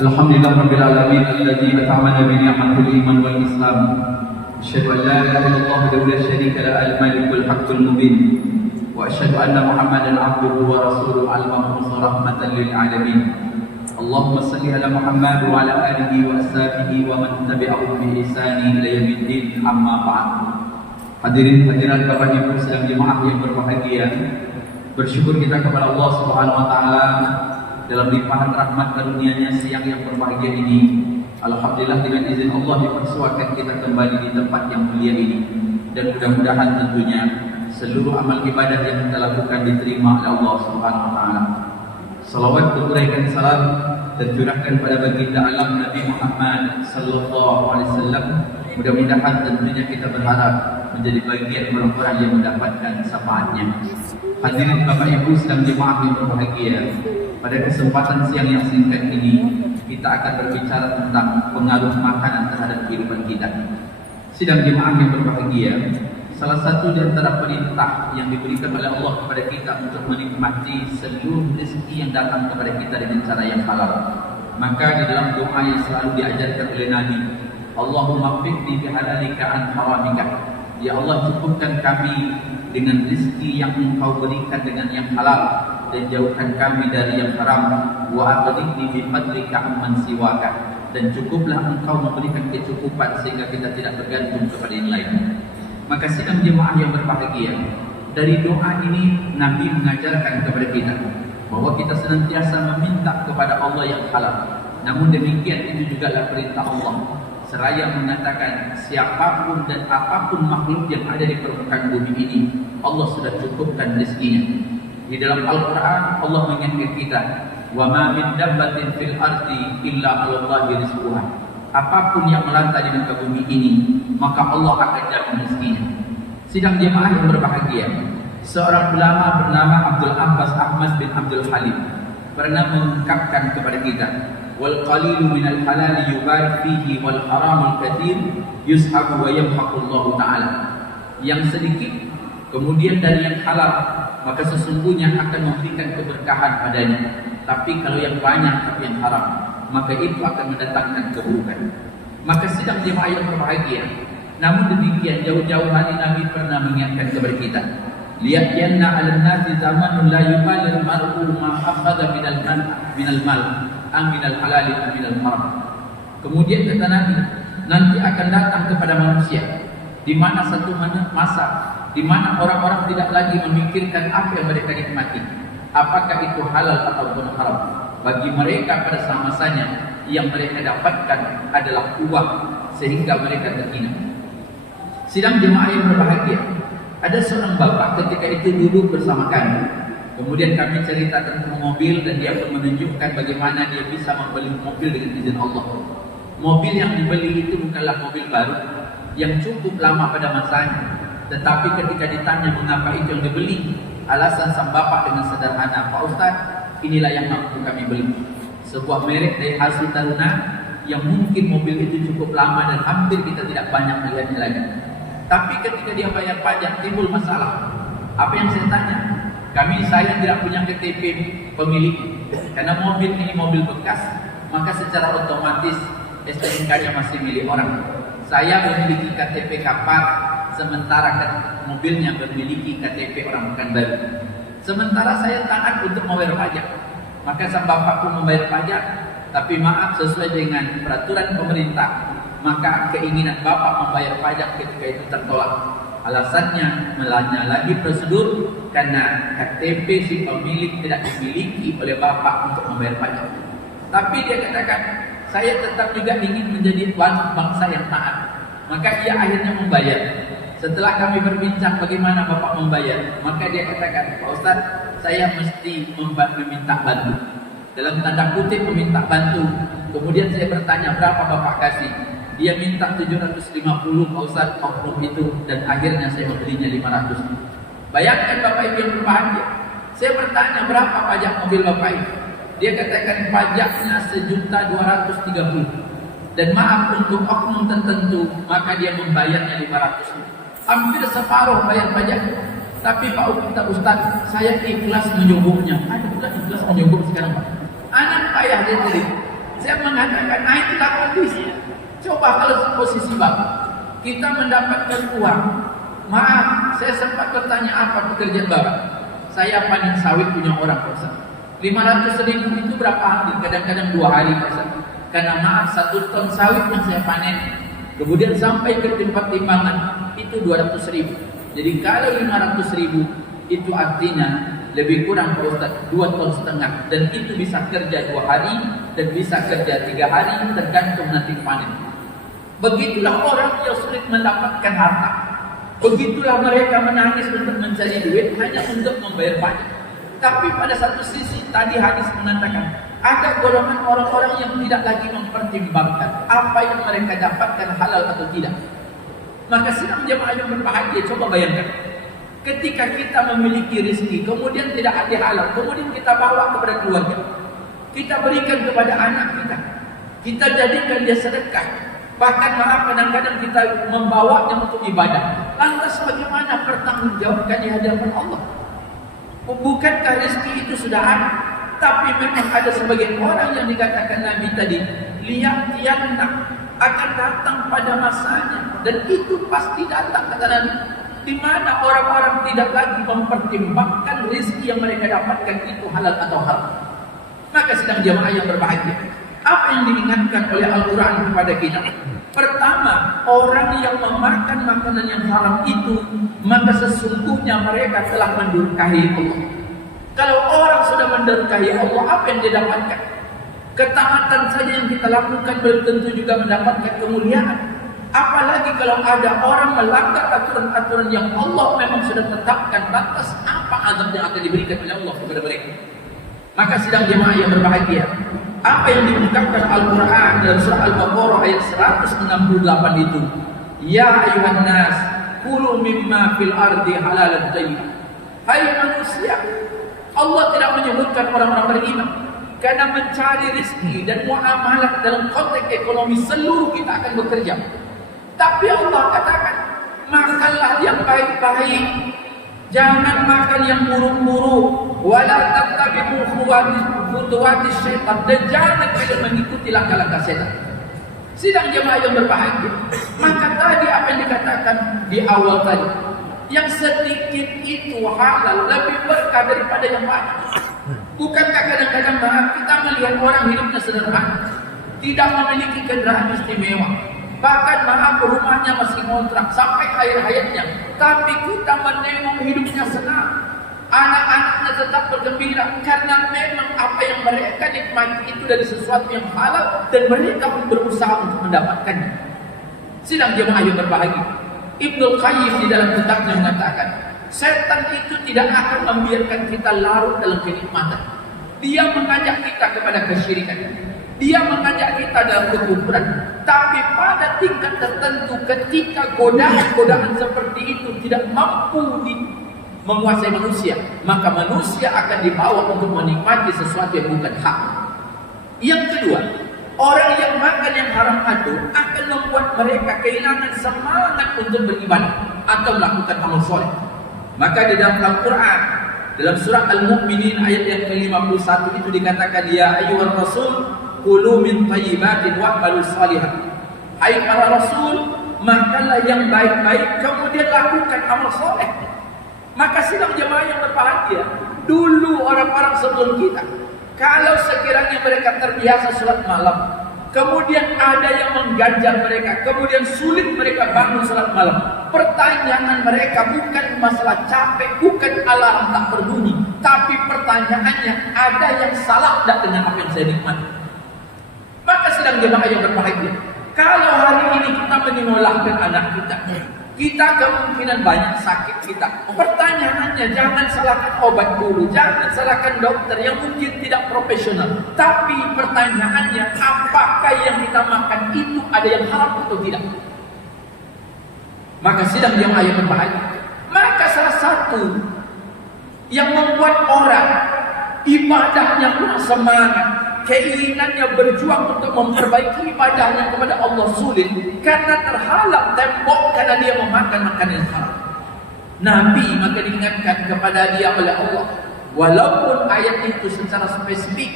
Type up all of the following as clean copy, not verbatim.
Alhamdulillah Rabbil Alamin alladzi at'amana bi ni'matil iman wal Islam. Asyhadu an la ilaha illallah wahdahu la syarika lahu al-malikul haqqul mubin. Wa asyhadu anna Muhammadan 'abduhu wa rasuluhu al-mab'uts rahmatan lil alamin. Allahumma shalli ala Muhammad wa ala alihi wa ashabihi wa man tabi'ahum bi ihsani ila yaumiddin, amma ba'd. Hadirin hadirat Bapak Ibu sedang jemaah yang berbahagia, bersyukur kita kepada Allah Subhanahu wa taala dalam limpahan rahmat karunia-Nya siang yang berbahagia ini. Alhamdulillah dengan izin Allah dipersuakan kita kembali di tempat yang mulia ini, dan mudah-mudahan tentunya seluruh amal ibadah yang kita lakukan diterima oleh Allah Subhanahu wa taala. Salawat berkuraikan salam dan curahkan pada baginda alam Nabi Muhammad sallallahu alaihi wasallam. Mudah-mudahan tentunya kita berharap menjadi bagian orang-orang yang mendapatkan syafaatnya. Hadirin Bapak Ibu sedang jemaah yang berbahagia, pada kesempatan siang yang singkat ini kita akan berbicara tentang pengaruh makanan terhadap kehidupan kita. Sidang jemaah yang berbahagia, salah satu di antara perintah yang diberikan oleh Allah kepada kita untuk menikmati seluruh rezeki yang datang kepada kita dengan cara yang halal. Maka di dalam doa yang selalu diajarkan oleh Nabi, Allahumma qini bihalalika an haramika. Ya Allah, cukupkan kami dengan rezeki yang Engkau berikan dengan yang halal, dan jauhkan kami dari yang haram. Wa aqdini bi fadlika amman siwaka. Dan cukuplah Engkau memberikan kecukupan sehingga kita tidak bergantung kepada yang lain. Maka sidang jemaah yang berbahagia, dari doa ini Nabi mengajarkan kepada kita bahwa kita senantiasa meminta kepada Allah yang halal. Namun demikian itu jugalah perintah Allah, seraya mengatakan siapapun dan apapun makhluk yang ada di permukaan bumi ini, Allah sudah cukupkan rezekinya. Di dalam Al-Quran Allah mengingatkan kita, wa ma min dabbatin fil ardi illa 'ala Allahi rizquha. Apapun yang melata di muka bumi ini, maka Allah akan jamin rezekinya. Sidang jemaah yang berbahagia, seorang ulama bernama Abdul Abbas Ahmad bin Abdul Halim pernah mengungkapkan kepada kita, wal qalilu minal halali yubarik fihi wal haramul katsir yushabu wa yamhaqullahu ta'ala. Yang sedikit kemudian dari yang halal, maka sesungguhnya akan memberikan keberkahan padanya. Tapi kalau yang banyak tapi yang haram, maka itu akan mendatangkan keburukan. Maka sidang jemaah yang berbahagia, namun demikian jauh-jauh hari Nabi pernah mengingatkan kepada kita, lihat yanna 'alan nasi zamanun la yubalil mar'u ma akhadha minal mal aminal halali aminal haram. Kemudian kata Nabi, nanti akan datang kepada manusia di mana satu masa di mana orang-orang tidak lagi memikirkan apa yang mereka nikmati, apakah itu halal ataupun haram. Bagi mereka pada masanya yang mereka dapatkan adalah uang, sehingga mereka terhina. Sidang jemaah yang berbahagia, ada seorang bapak ketika itu duduk bersama kami. Kemudian kami cerita tentang mobil, dan dia pun menunjukkan bagaimana dia bisa membeli mobil dengan izin Allah. Mobil yang dibeli itu bukanlah mobil baru yang cukup lama pada masanya, tetapi ketika ditanya mengapa itu yang dibeli, alasan sang bapak dengan sederhana, Pak Ustaz, inilah yang mampu kami beli. Sebuah merek dari hasil taruna yang mungkin mobil itu cukup lama dan hampir kita tidak banyak melihatnya lagi. Tapi ketika dia bayar pajak timbul masalah. Apa yang saya tanya? Saya tidak punya KTP pemilik, karena mobil ini mobil bekas, maka secara otomatis STNK-nya masih milik orang. Saya memiliki KTP kapal, sementara mobilnya memiliki KTP orang Pekanbaru. Sementara saya taat untuk membayar pajak, maka sang bapak pun membayar pajak, tapi maaf, sesuai dengan peraturan pemerintah, maka keinginan bapak membayar pajak ketika itu tertolak. Alasannya menyalahi prosedur, karena KTP si pemilik tidak dimiliki oleh bapak untuk membayar pajak. Tapi dia katakan, saya tetap juga ingin menjadi bangsa yang taat. Maka ia akhirnya membayar. Setelah kami berbincang bagaimana bapak membayar, maka dia katakan, Pak Ustaz, saya mesti meminta bantu. Dalam tanda kutip meminta bantu. Kemudian saya bertanya, berapa bapak kasih? Dia minta 750 Pak Ustaz oknum itu, dan akhirnya saya membelinya 500. Bayangkan Bapak Ibu yang berbahagia. Saya bertanya, berapa pajak mobil Bapak Ibu? Dia katakan pajaknya 1.230.000. Dan maaf, untuk oknum tertentu maka dia membayarnya 500. Hampir separuh bayar pajak. Tapi Pak Ustaz, saya ikhlas menyogoknya. Ada bukan ikhlas menyogok sekarang Pak? Anak payah dia jadi. Saya mengatakan, nah itulah kondisi. Coba kalau posisi Bapak, kita mendapatkan uang. Maaf, saya sempat bertanya apa pekerjaan Bapak. Saya panen sawit punya orang Ustaz. 500.000 itu berapa hari? Kadang-kadang 2 hari Ustaz. Karena maaf 1 ton sawit yang saya panen, kemudian sampai ke tempat timbangan itu 200.000. Jadi kalau 500.000 itu artinya lebih kurang Ustaz 2,5 ton, dan itu bisa kerja 2 hari dan bisa kerja 3 hari tergantung nanti panen. Begitulah orang yang sulit mendapatkan harta. Begitulah mereka menangis untuk mencari duit hanya untuk membayar pajak. Tapi pada satu sisi tadi hadis mengatakan ada golongan orang-orang yang tidak lagi mempertimbangkan apa yang mereka dapatkan halal atau tidak. Maka sidang jemaah yang berbahagia, coba bayangkan ketika kita memiliki rezeki kemudian tidak ada halal, kemudian kita bawa kepada keluarga, kita berikan kepada anak kita jadikan dia sedekah. Bahkan maaf kadang-kadang kita membawanya untuk ibadah. Lantas bagaimana pertanggungjawabkan di hadapan Allah? Bukankah rezeki itu sudah ada? Tapi memang ada sebagian orang yang dikatakan Nabi tadi, liya'tiyanna, akan datang pada masanya, dan itu pasti datang kata Nabi. Di mana orang-orang tidak lagi mempertimbangkan rezeki yang mereka dapatkan itu halal atau haram. Maka sedang jemaah yang berbahagia, apa yang diingatkan oleh Al-Quran kepada kita? Pertama, orang yang memakan makanan yang haram itu, maka sesungguhnya mereka telah mendurhakai Allah. Kalau orang sudah mendurhakai Allah, apa yang dia dapatkan? Ketaatan saja yang kita lakukan belum tentu juga mendapatkan kemuliaan. Apalagi kalau ada orang melanggar aturan-aturan yang Allah memang sudah tetapkan, lantas apa azab yang akan diberikan oleh Allah kepada mereka? Maka sidang jemaah yang berbahagia, apa yang diungkapkan Al-Quran dalam surah Al-Baqarah ayat 168 itu, ya ayuhan nas kulu mimma fil ardi halalan thayyib. Hai manusia, Allah tidak menyebutkan orang-orang beriman karena mencari rezeki dan muamalah dalam konteks ekonomi seluruh kita akan bekerja. Tapi Allah katakan, makanlah yang baik-baik, jangan makan yang buruk-buruk. Wala tattabi'u khutuwatis syaitan, dan jangan kalian mengikuti langkah-langkah setan. Sidang jemaah yang berbahagia, maka tadi apa yang dikatakan di awal tadi, yang sedikit itu halal lebih berkah daripada yang banyak. Bukankah kadang-kadang kita melihat orang hidupnya sederhana, tidak memiliki kendaraan istimewa, bahkan maaf rumahnya masih kontrak sampai akhir hayatnya, tapi kita menengok hidupnya senang, anak-anaknya tetap bergembira karena memang apa yang mereka nikmati itu dari sesuatu yang halal dan mereka pun berusaha untuk mendapatkannya. Sidang jemaah yang berbahagia, Ibnu Qayyim di dalam kitabnya mengatakan, setan itu tidak akan membiarkan kita larut dalam kenikmatan. Dia mengajak kita kepada kesyirikan, dia mengajak kita dalam kekufuran. Tapi pada tingkat tertentu, ketika godaan-godaan seperti itu tidak mampu menguasai manusia, maka manusia akan dibawa untuk menikmati sesuatu yang bukan hak. Yang kedua, orang yang makan yang haram itu akan membuat mereka kehilangan semangat untuk beribadah atau melakukan amal soleh. Maka di dalam Al-Quran, dalam surah Al-Mu'minin ayat yang ke-51 itu dikatakan, ya ayyuhar rasul kulu min thayyibatin wa'malu shalihan. Hai para rasul, makanlah yang baik-baik kemudian lakukan amal soleh. Maka sidang jemaah yang berbahagia, dulu orang-orang sebelum kita, kalau sekiranya mereka terbiasa sholat malam, kemudian ada yang mengganjal mereka, kemudian sulit mereka bangun sholat malam, pertanyaan mereka bukan masalah capek, bukan alarm tak berbunyi, tapi pertanyaannya, ada yang salah tak dengan apa yang saya nikmati? Maka sidang jemaah yang berbahagia, kalau hari ini kita menyekolahkan anak kita kemungkinan banyak sakit kita. Pertanyaannya, jangan salahkan obat dulu, jangan salahkan dokter yang mungkin tidak profesional. Tapi pertanyaannya, apakah yang kita makan itu ada yang haram atau tidak? Maka sidang jemaah yang berbahagia, maka salah satu yang membuat orang ibadahnya kurang semangat, keinginannya berjuang untuk memperbaiki ibadahnya kepada Allah sulit karena terhalang tembok karena dia memakan makanan yang haram. Nabi maka diingatkan kepada dia oleh Allah, walaupun ayat itu secara spesifik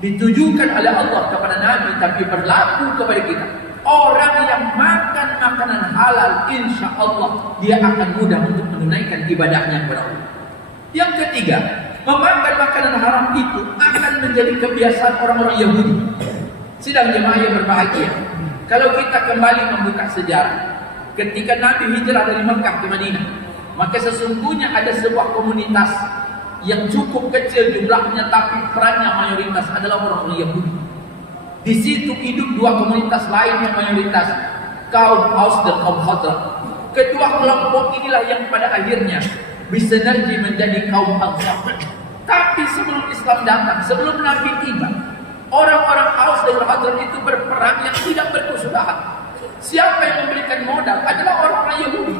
ditujukan oleh Allah kepada Nabi, tapi berlaku kepada kita. Orang yang makan makanan halal, insya Allah dia akan mudah untuk menunaikan ibadahnya kepada Allah. Yang ketiga, memakan makanan haram itu akan menjadi kebiasaan orang-orang Yahudi. Sidang jemaah yang berbahagia, kalau kita kembali membuka sejarah, ketika Nabi hijrah dari Mekah ke Madinah, maka sesungguhnya ada sebuah komunitas yang cukup kecil jumlahnya, tapi perannya mayoritas adalah orang-orang Yahudi. Di situ hidup dua komunitas lain yang mayoritas, kaum Aus dan kaum Khazraj. Kedua kelompok inilah yang pada akhirnya bersinergi menjadi kaum Ansar. Tapi sebelum Islam datang, sebelum Nabi tiba, orang-orang Aus dan Khazraj itu berperang yang tidak berkesudahan. Siapa yang memberikan modal adalah orang-orang Yahudi.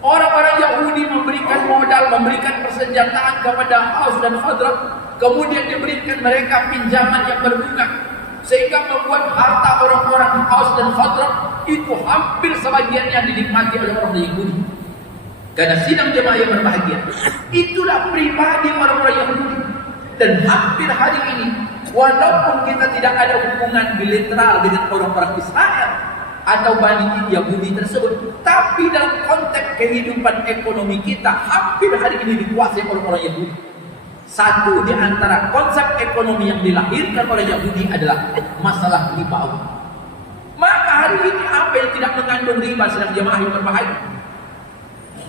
Orang-orang Yahudi memberikan modal, memberikan persenjataan kepada Aus dan Khazraj, kemudian diberikan mereka pinjaman yang berbunga, sehingga membuat harta orang-orang Aus dan Khazraj itu hampir sebagiannya dinikmati oleh orang Yahudi. Karena sidang jemaah yang berbahagia, itulah pribadi orang-orang Yahudi. Dan hampir hari ini, walaupun kita tidak ada hubungan bilateral dengan orang-orang Israel atau Bani Yahudi tersebut, tapi dalam konteks kehidupan ekonomi kita hampir hari ini dikuasai orang-orang Yahudi. Satu di antara konsep ekonomi yang dilahirkan oleh Yahudi adalah masalah riba. Maka hari ini apa yang tidak mengandung riba, sedang jemaah yang berbahagia,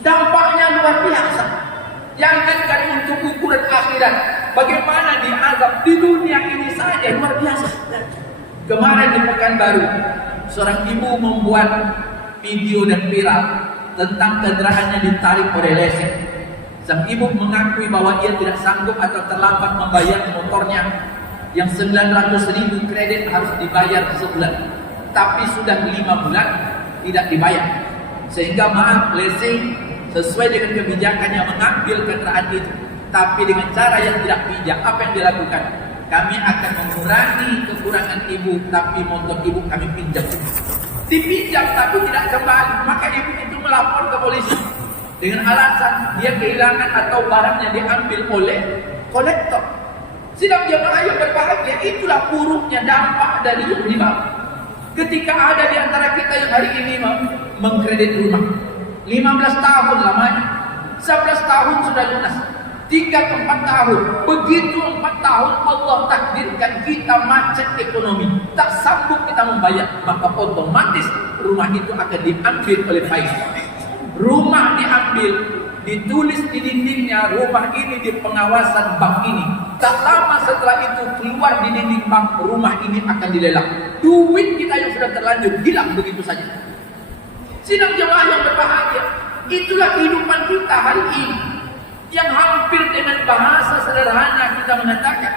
dampaknya luar biasa. Jangankan untuk ukuran akhirat, bagaimana diazab di dunia ini saja luar biasa. Kemarin di Pekanbaru, seorang ibu membuat video dan viral tentang kendaraannya ditarik oleh lesen. Sang ibu mengakui bahwa ia tidak sanggup atau terlambat membayar motornya yang 900.000 kredit harus dibayar sebulan, tapi sudah 5 bulan tidak dibayar. Sehingga maaf, leasing sesuai dengan kebijakannya mengambil kendaraan itu, tapi dengan cara yang tidak bijak. Apa yang dilakukan? Kami akan mengurangi kekurangan ibu, tapi motor ibu kami pinjam. Dipinjam tapi tidak kembali, maka ibu itu melapor ke polisi dengan alasan dia kehilangan atau barangnya diambil oleh kolektor. Sidang jemaah yang berbahagia, itulah buruknya dampak dari riba. Ketika ada di antara kita yang hari ini mengkredit rumah, 15 tahun lamanya, 11 tahun sudah lunas, tinggal 4 tahun. Begitu 4 tahun Allah takdirkan kita macet ekonomi, tak sanggup kita membayar, maka otomatis rumah itu akan diambil oleh baik. Rumah diambil, ditulis di dindingnya, rumah ini di pengawasan bank ini. Tak lama setelah itu keluar di dinding bank, rumah ini akan dilelang. Duit kita yang sudah terlanjur hilang begitu saja. Sidang jemaah yang berbahagia, itulah kehidupan kita hari ini, yang hampir dengan bahasa sederhana kita mengatakan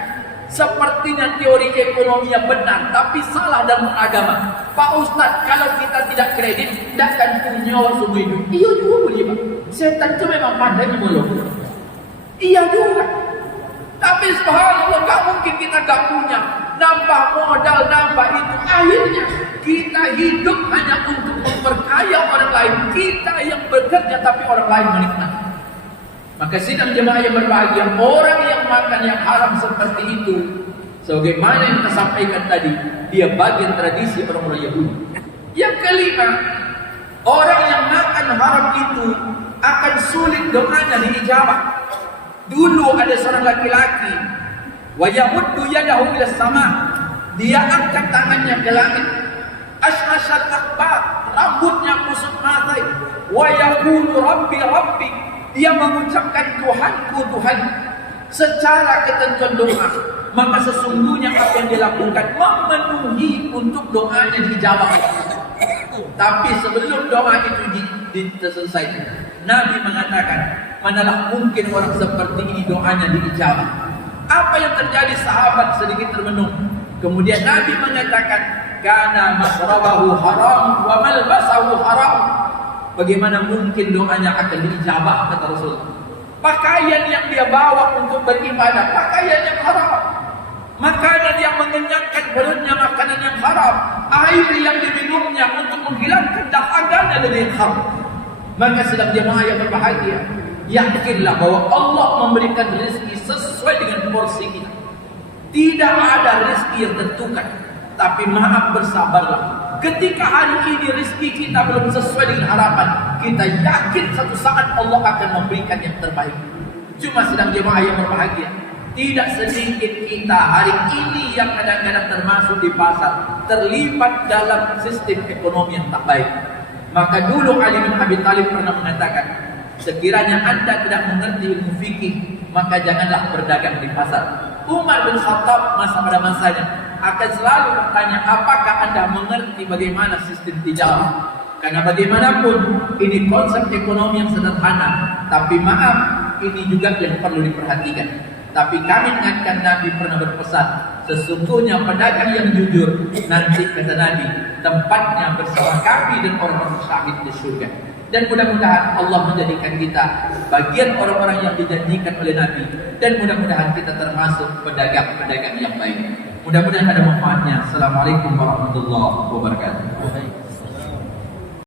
sepertinya teori ekonomi yang benar, tapi salah dalam agama. Pak Ustaz, kalau kita tidak kredit, tidak akan punya seumur hidup. Iya juga boleh, Pak. Setan itu memang pandai menolong. Iya juga. Tapi subhanallah, gak mungkin kita gak punya. Nambah modal, nambah itu. Akhirnya kita hidup hanya untuk memperkaya orang lain. Kita yang bekerja, tapi orang lain menikmati. Maka sidang jemaah yang berbahagia, orang yang makan yang haram seperti itu, sebagaimana yang kita sampaikan tadi, dia bagian tradisi orang-orang Yahudi. Yang kelima, orang yang makan haram itu akan sulit doanya diijabah. Dulu ada seorang laki-laki, wa yamuddu yadahu ila sama, dia angkat tangannya ke langit, asy'ashal akbar, rambutnya kusut matai, wa yaqulu rabbi rabbi, dia mengucapkan Tuhanku Tuhan secara ketentuan doa. Maka sesungguhnya apa yang dilakukan memenuhi untuk doanya dijawab. Tapi sebelum doa itu diselesaikan, Nabi mengatakan, manalah mungkin orang seperti ini doanya diijabah. Apa yang terjadi? Sahabat sedikit termenung. Kemudian Nabi mengatakan, kana masrabahu haram wa malbasahu haram. Bagaimana mungkin doanya akan diijabah, kata Rasul. Pakaian yang dia bawa untuk beribadah, pakaian yang haram. Makanan yang mengenyangkan perutnya, makanan yang haram. Air yang diminumnya untuk menghilangkan dahaganya dari haram. Maka sedang jemaah yang berbahagia, yakinlah bahwa Allah memberikan rezeki sesuai dengan porsi kita. Tidak ada rezeki yang tertukar. Tapi maaf, bersabarlah. Ketika hari ini rezeki kita belum sesuai dengan harapan, kita yakin satu saat Allah akan memberikan yang terbaik. Cuma sedang jemaah yang berbahagia, tidak sedikit kita hari ini yang kadang-kadang termasuk di pasar terlibat dalam sistem ekonomi yang tak baik. Maka dulu Ali bin Abi Thalib pernah mengatakan, sekiranya Anda tidak mengerti ilmu fikih, maka janganlah berdagang di pasar. Umar bin Khattab pada masanya akan selalu bertanya, apakah Anda mengerti bagaimana sistem tijarah? Karena bagaimanapun ini konsep ekonomi yang sederhana, tapi maaf, ini juga yang perlu diperhatikan. Tapi kami ingatkan, Nabi pernah berpesan, sesungguhnya pedagang yang jujur, nanti kata Nabi, tempatnya bersama kami dan orang-orang syahid di surga. Dan mudah-mudahan Allah menjadikan kita bagian orang-orang yang dijanjikan oleh Nabi. Dan mudah-mudahan kita termasuk pedagang-pedagang yang baik. Mudah-mudahan ada manfaatnya. Assalamualaikum warahmatullahi wabarakatuh.